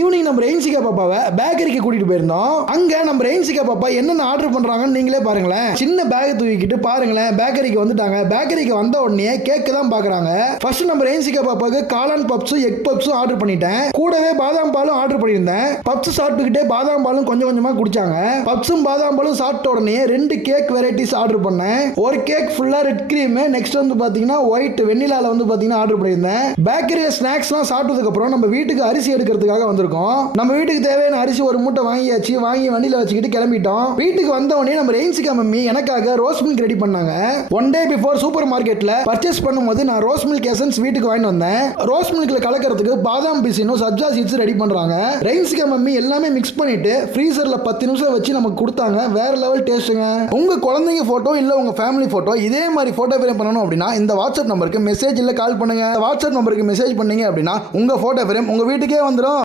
Evening நம்ம ரெயின்சிகா பாப்பாவை பேக்கரிக்கு கூட்டிட்டு போயிருந்தோம். அங்க நம்ம ரெயின்சிகா பாப்பா என்னென்ன ஆர்டர் பண்றாங்கன்னு நீங்களே பாருங்களேன். சின்ன பேக் தூக்கிட்டு பாருங்களேன் பேக்கரிக்கு வந்துட்டாங்க. பேக்கரிக்கு வந்த உடனே கேக் தான் பாக்குறாங்க. ஃபர்ஸ்ட் நம்ம ரெயின்சிகா பாப்பாக்கு காளான் பப்ஸும் எக் பப்ஸும் ஆர்டர் பண்ணிட்டேன். கூடவே பாதாம் பாலும் ஆர்டர் பண்ணியிருந்தேன். பப்ஸ் சாப்பிட்டுக்கிட்டே பாதாம் பாலும் கொஞ்சம் கொஞ்சமா குடிச்சாங்க. பப்ஸும் பாதாம் பாலும் சாப்பிட்ட உடனே 2 கேக் வெரைட்டிஸ் ஆர்டர் பண்ணேன். ஒரு கேக் ஃபுல்லா ரெட் கிரீம், நெக்ஸ்ட் வந்து பாத்தீங்கன்னா ஒயிட் வெண்ணிலால வந்து பாத்தீங்கன்னா ஆர்டர் பண்ணியிருந்தேன். பேக்கரியில ஸ்நாக்ஸ்லாம் சாப்பிட்டதுக்கு அப்புறம் நம்ம வீட்டுக்கு அரிசி எடுக்கிறதுக்காக வந்திருக்கோம். நம்ம வீட்டுக்கு தேவையான அரிசி ஒரு மூட்டை வாங்கி வண்டியில வச்சுக்கிட்டு கிளம்பிட்டோம். வீட்டுக்கு வந்த உடனே நம்ம ரெயின்சிகா மம்மி எனக்காக ரோஸ் மில்க் ரெடி பண்ணாங்க. ஒன் டே பிஃபோர் சூப்பர் மார்க்கெட்ல பர்ச்சேஸ் பண்ணும்போது நான் ரோஸ் மில்க் எசன்ஸ் வீட்டுக்கு வாங்கிட்டு வந்தேன். ரோஸ் மில்க்ல கலக்கிறதுக்கு பாதாம் பிசினும் சப்ஜா சீட்ஸ் ரெடி பண்றாங்க. ரெயின்சிகா மம்மி எல்லாமே மிக்ஸ் பண்ணிட்டு ஃப்ரீசர்ல 10 நிமிஷம் வச்சு நமக்கு கொடுத்தாங்க. வேற லெவல் டேஸ்ட்டுங்க. உங்க குழந்தைங்க போட்டோ இல்ல உங்க ஃபேமிலி போட்டோ இதே மாதிரி போட்டோ ஃப்ரேம் பண்ணணும் அப்படின்னா இந்த வாட்ஸ்அப் நம்பருக்கு மெசேஜ் இல்ல கால் பண்ணுங்க. வாட்ஸ்அப் நம்பருக்கு மெசேஜ் பண்ணீங்க அப்படின்னா உங்க போட்டோ ஃப்ரேம் உங்க வீட்டுக்கே வந்துடும்.